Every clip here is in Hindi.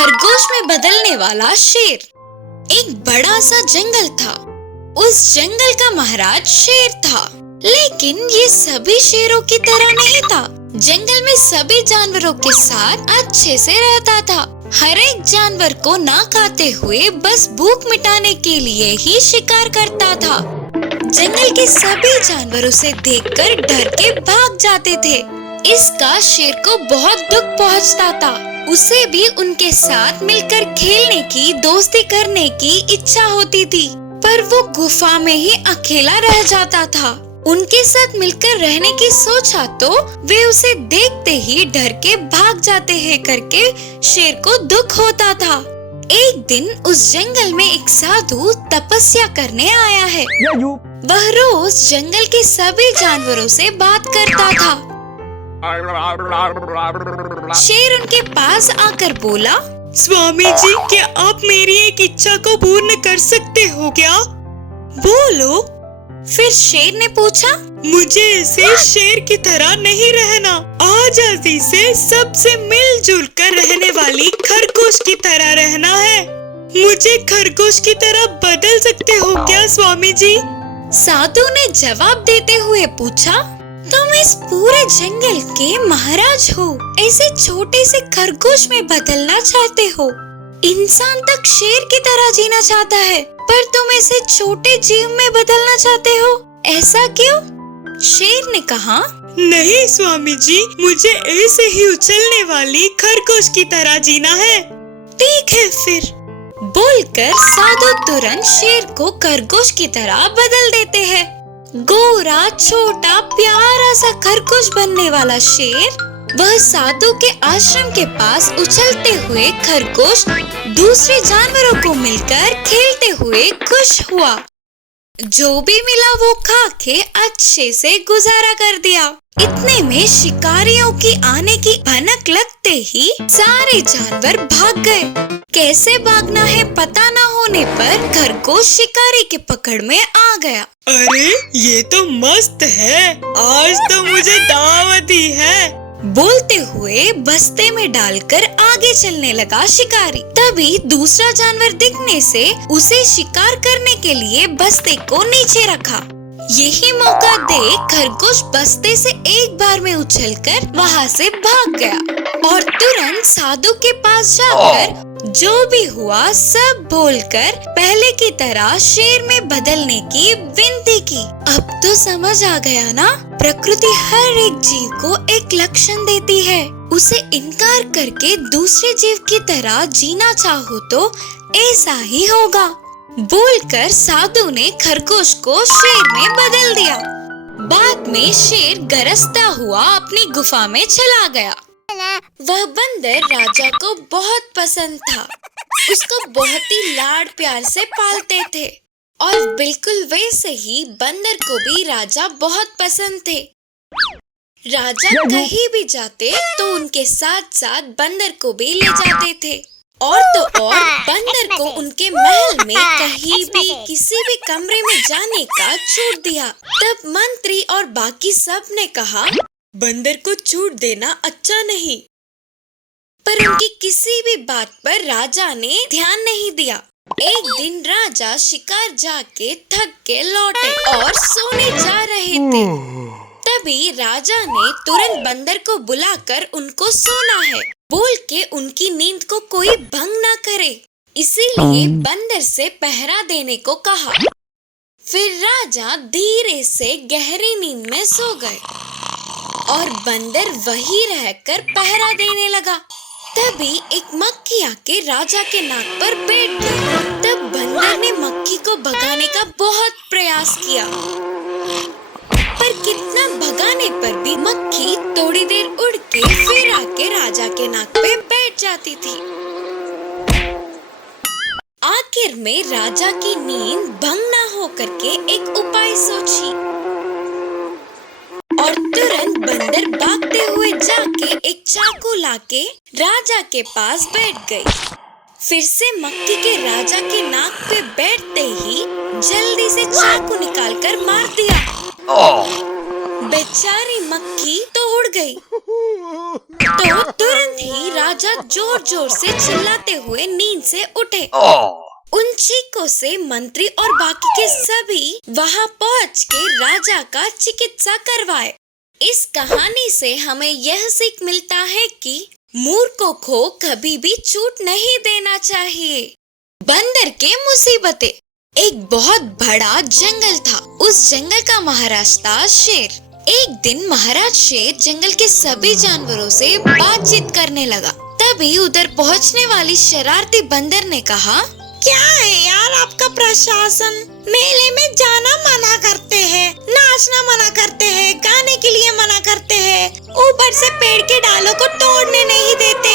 खरगोश में बदलने वाला शेर। एक बड़ा सा जंगल था। उस जंगल का महाराज शेर था, लेकिन ये सभी शेरों की तरह नहीं था। जंगल में सभी जानवरों के साथ अच्छे से रहता था। हर एक जानवर को ना खाते हुए बस भूख मिटाने के लिए ही शिकार करता था। जंगल के सभी जानवर उसे देखकर डर के भाग जाते थे। इसका शेर को बहुत दुख पहुंचता था। उसे भी उनके साथ मिलकर खेलने की, दोस्ती करने की इच्छा होती थी, पर वो गुफा में ही अकेला रह जाता था। उनके साथ मिलकर रहने की सोचा तो वे उसे देखते ही डर के भाग जाते हैं करके शेर को दुख होता था। एक दिन उस जंगल में एक साधु तपस्या करने आया है। वह रोज जंगल के सभी जानवरों से बात करता था। शेर उनके पास आकर बोला, स्वामी जी, क्या आप मेरी एक इच्छा को पूर्ण कर सकते हो क्या? बोलो। फिर शेर ने पूछा, मुझे ऐसे शेर की तरह नहीं रहना, आजादी से सबसे मिलजुल कर रहने वाली खरगोश की तरह रहना है। मुझे खरगोश की तरह बदल सकते हो क्या स्वामी जी? साधु ने जवाब देते हुए पूछा, तुम इस पूरे जंगल के महाराज हो, ऐसे छोटे से खरगोश में बदलना चाहते हो? इंसान तक शेर की तरह जीना चाहता है, पर तुम ऐसे छोटे जीव में बदलना चाहते हो, ऐसा क्यों? शेर ने कहा, नहीं स्वामी जी, मुझे ऐसे ही उछलने वाली खरगोश की तरह जीना है। ठीक है फिर। बोलकर साधु तुरंत शेर को खरगोश की तरह बदल देते हैं। गोरा, छोटा, प्यारा सा खरगोश बनने वाला शेर वह साधु के आश्रम के पास उछलते हुए खरगोश दूसरे जानवरों को मिलकर खेलते हुए खुश हुआ। जो भी मिला वो खा के अच्छे से गुजारा कर दिया। इतने में शिकारियों की आने की भनक लगते ही सारे जानवर भाग गए। कैसे भागना है पता न होने पर खरगोश शिकारी के पकड़ में आ गया। अरे ये तो मस्त है, आज तो मुझे दावत ही है। बोलते हुए बस्ते में डालकर आगे चलने लगा शिकारी। तभी दूसरा जानवर दिखने से उसे शिकार करने के लिए बस्ते को नीचे रखा। यही मौका देख खरगोश बस्ते से एक बार में उछलकर वहाँ से भाग गया और तुरंत साधु के पास जाकर जो भी हुआ सब बोलकर पहले की तरह शेर में बदलने की विनती की। अब तो समझ आ गया ना, प्रकृति हर एक जीव को एक लक्षण देती है। उसे इनकार करके दूसरे जीव की तरह जीना चाहो तो ऐसा ही होगा। बोलकर साधु ने खरगोश को शेर में बदल दिया। बाद में शेर गरजता हुआ अपनी गुफा में चला गया। वह बंदर राजा को बहुत पसंद था। उसको बहुत ही लाड प्यार से पालते थे और बिल्कुल वैसे ही बंदर को भी राजा बहुत पसंद थे। राजा कहीं भी जाते तो उनके साथ साथ बंदर को भी ले जाते थे। और तो और बंदर को उनके महल में कहीं भी किसी भी कमरे में जाने का छूट दिया। तब मंत्री और बाकी सब ने कहा, बंदर को छूट देना अच्छा नहीं। पर उनकी किसी भी बात पर राजा ने ध्यान नहीं दिया। एक दिन राजा शिकार जाके थक के लौटे और सोने जा रहे थे। तभी राजा ने तुरंत बंदर को बुलाकर उनको सोना है बोल के उनकी नींद को कोई भंग ना करे, इसीलिए बंदर से पहरा देने को कहा। फिर राजा धीरे से गहरी नींद में सो गए और बंदर वही रहकर पहरा देने लगा। तभी एक मक्खी आके राजा के नाक पर बैठ गई। तब बंदर ने मक्खी को भगाने का बहुत प्रयास किया, पर कितना भगाने पर भी मक्खी थोड़ी देर उड़ के फिर आके राजा के नाक पे बैठ जाती थी। आखिर में राजा की नींद भंग ना हो करके एक उपाय सोची और तुरंत बंदर भागते हुए जाके एक चाकू लाके राजा के पास बैठ गई। फिर से मक्खी के राजा के नाक पे बैठते ही जल्दी से चाकू निकालकर मार दिया। बेचारी मक्खी तो उड़ गई। तो तुरंत ही राजा जोर जोर से चिल्लाते हुए नींद से उठे। उन चीखों से मंत्री और बाकी के सभी वहां पहुंच के राजा का चिकित्सा करवाए। इस कहानी से हमें यह सीख मिलता है कि मूर्खों को कभी भी छूट नहीं देना चाहिए। बंदर के मुसीबतें। एक बहुत बड़ा जंगल था। उस जंगल का महाराज था शेर। एक दिन महाराज शेर जंगल के सभी जानवरों से बातचीत करने लगा। तभी उधर पहुंचने वाली शरारती बंदर ने कहा, क्या है यार आपका प्रशासन? मेले में जाना मना करते हैं, नाचना मना करते हैं, गाने के लिए मना करते हैं, ऊपर से पेड़ के डालों को तोड़ने नहीं देते।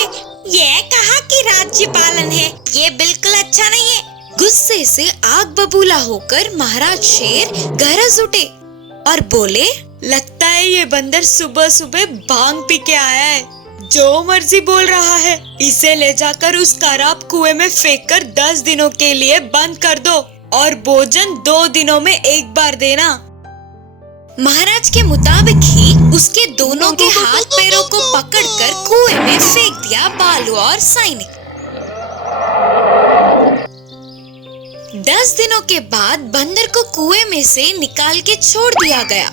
ये कहा कि राज्य पालन है, ये बिल्कुल अच्छा नहीं है। गुस्से से आग बबूला होकर महाराज शेर गरज उठे और बोले, लगता है ये बंदर सुबह सुबह भांग पी के आया है। जो मर्जी बोल रहा है। इसे ले जाकर उस खराब कुएं में फेंककर 10 दिनों के लिए बंद कर दो और भोजन 2 दिनों में एक बार देना। महाराज के मुताबिक ही उसके दोनों के हाथ पैरों को पकड़कर कुएं में फेंक दिया बालू और सैनिक। 10 दिनों के बाद बंदर को कुएं में से निकाल के छोड़ दिया गया।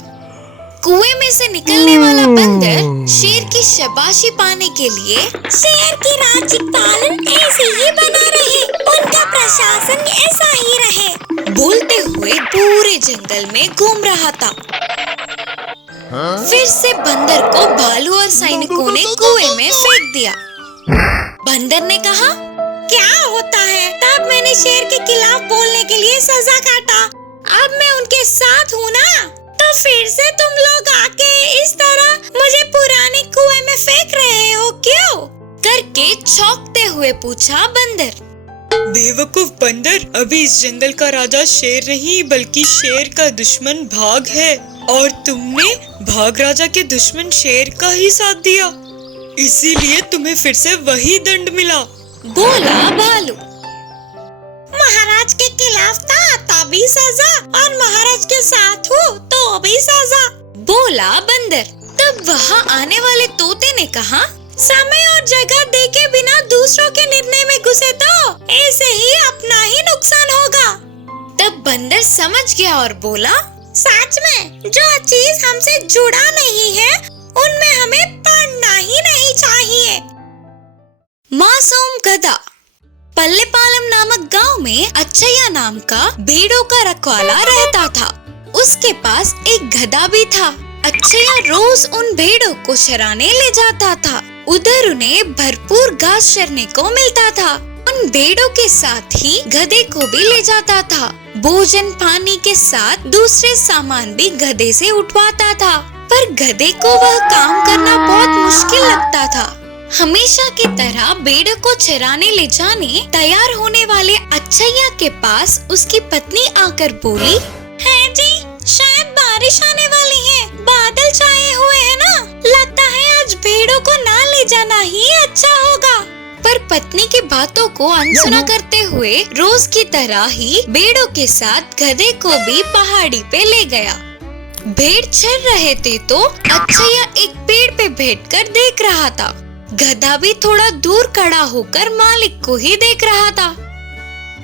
कुएं में से निकलने वाला बंदर शेर की शाबाशी पाने के लिए शेर की राज्य पालन ऐसे ही बना रहे, उनका प्रशासन ऐसा ही रहे, बोलते हुए पूरे जंगल में घूम रहा था। फिर से बंदर को भालू और सैनिकों ने कुएं में फेंक दिया। बंदर ने कहा, क्या होता है? तब मैंने शेर के खिलाफ बोलने के लिए सजा काटा, अब मैं उनके साथ हूँ ना, तो फिर से तुम लोग आके इस तरह मुझे पुराने कुएं में फेंक रहे हो क्यों? करके चौंकते हुए पूछा बंदर। बेवकूफ बंदर, अभी इस जंगल का राजा शेर नहीं बल्कि शेर का दुश्मन भाग है और तुमने भाग राजा के दुश्मन शेर का ही साथ दिया, इसीलिए तुम्हें फिर से वही दंड मिला, बोला भालू। महाराज के खिलाफ था तभी सजा और महाराज के साथ हूँ तो भी सजा, बोला बंदर। तब वहाँ आने वाले तोते ने कहा, समय और जगह देखे बिना दूसरों के निर्णय में घुसे तो ऐसे ही अपना ही नुकसान होगा। तब बंदर समझ गया और बोला, सच में जो चीज हमसे जुड़ा नहीं है उनमें हमें पड़ना ही नहीं चाहिए। मासूम गधा। पल्लेपालम नामक गांव में अच्छैया नाम का भेड़ों का रखवाला रहता था। उसके पास एक गधा भी था। अच्छैया रोज उन भेड़ों को चराने ले जाता था। उधर उन्हें भरपूर घास चरने को मिलता था। उन भेड़ों के साथ ही गधे को भी ले जाता था। भोजन पानी के साथ दूसरे सामान भी गधे से उठवाता था, पर गधे को वह काम करना बहुत मुश्किल लगता था। हमेशा की तरह भेड़ों को चराने ले जाने तैयार होने वाले अच्छैया के पास उसकी पत्नी आकर बोली, है जी, शायद बारिश आने वाली है, बादल छाए हुए हैं ना, लगता है आज भेड़ों को ना ले जाना ही अच्छा होगा। पर पत्नी की बातों को अनसुना करते हुए रोज की तरह ही भेड़ों के साथ गधे को भी पहाड़ी पे ले गया। भेड़ चर रहे थे तो अच्छैया एक पेड़ पे बैठकर देख रहा था। गधा भी थोड़ा दूर खड़ा होकर मालिक को ही देख रहा था।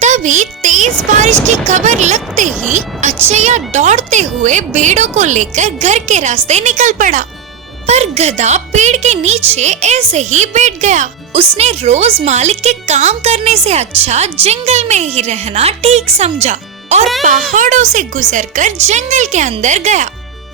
तभी तेज बारिश की खबर लगते ही अच्छैया दौड़ते हुए भेड़ों को लेकर घर के रास्ते निकल पड़ा। पर गधा पेड़ के नीचे ऐसे ही बैठ गया। उसने रोज मालिक के काम करने से अच्छा जंगल में ही रहना ठीक समझा और पहाड़ों से गुजरकर जंगल के अंदर गया।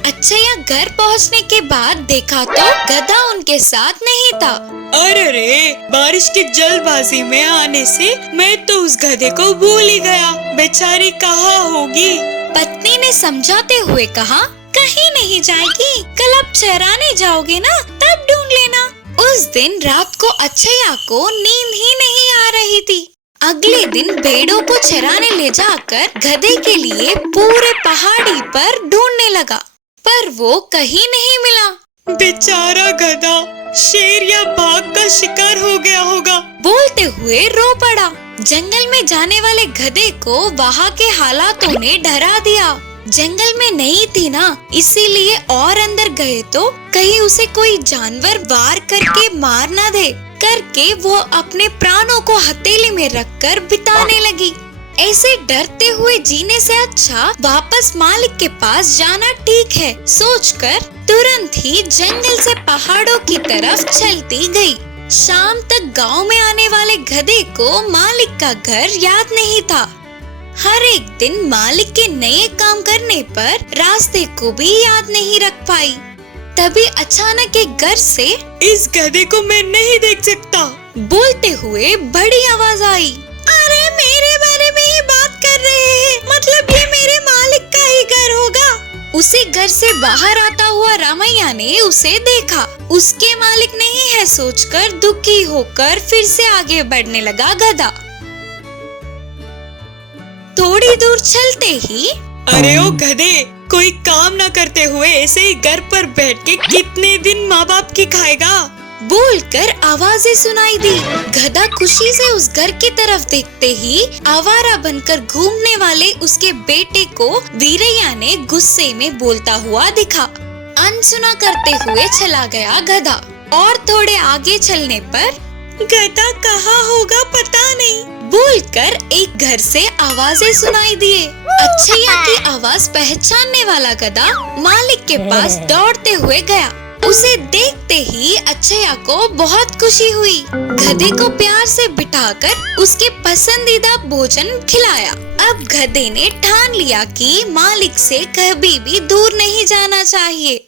अच्छैया घर पहुंचने के बाद देखा तो गधा उनके साथ नहीं था। अरे रे, बारिश की जल्दबाजी में आने से मैं तो उस गधे को भूल ही गया, बेचारी कहाँ होगी? पत्नी ने समझाते हुए कहा, कहीं नहीं जाएगी, कल आप चराने जाओगे ना तब ढूंढ लेना। उस दिन रात को अच्छैया को नींद ही नहीं आ रही थी। अगले दिन भेड़ों को चराने ले जाकर गधे के लिए पूरे पहाड़ी पर ढूंढने लगा, पर वो कहीं नहीं मिला। बेचारा गधा शेर या बाघ का शिकार हो गया होगा, बोलते हुए रो पड़ा। जंगल में जाने वाले गधे को वहाँ के हालातों ने डरा दिया। जंगल में नहीं थी ना, इसीलिए और अंदर गए तो कहीं उसे कोई जानवर वार करके मार ना दे करके वो अपने प्राणों को हथेली में रखकर बिताने लगी। ऐसे डरते हुए जीने से अच्छा वापस मालिक के पास जाना ठीक है सोचकर तुरंत ही जंगल से पहाड़ों की तरफ चलती गई। शाम तक गांव में आने वाले गधे को मालिक का घर याद नहीं था। हर एक दिन मालिक के नए काम करने पर रास्ते को भी याद नहीं रख पाई। तभी अचानक एक घर से इस गधे को मैं नहीं देख सकता बोलते हुए बड़ी आवाज आई। अरे मेरे बारे में ही बात कर रहे हैं, मतलब ये मेरे मालिक का ही घर होगा। उसे घर से बाहर आता हुआ रामैया ने उसे देखा। उसके मालिक नहीं है सोचकर दुखी होकर फिर से आगे बढ़ने लगा गधा। थोड़ी दूर चलते ही अरे ओ गधे, कोई काम ना करते हुए ऐसे ही घर पर बैठ के कितने दिन माँ बाप की खाएगा बोलकर आवाजें सुनाई दी। गधा खुशी से उस घर की तरफ देखते ही आवारा बनकर घूमने वाले उसके बेटे को वीरैया ने गुस्से में बोलता हुआ दिखा। अनसुना करते हुए चला गया गधा और थोड़े आगे चलने पर गधा कहाँ होगा पता नहीं बोलकर एक घर से आवाजें सुनाई दिए। अच्छैया की आवाज पहचानने वाला गधा मालिक के पास दौड़ते हुए गया। उसे देखते ही अच्छैया को बहुत खुशी हुई। गधे को प्यार से बिठाकर उसके पसंदीदा भोजन खिलाया। अब गधे ने ठान लिया कि मालिक से कभी भी दूर नहीं जाना चाहिए।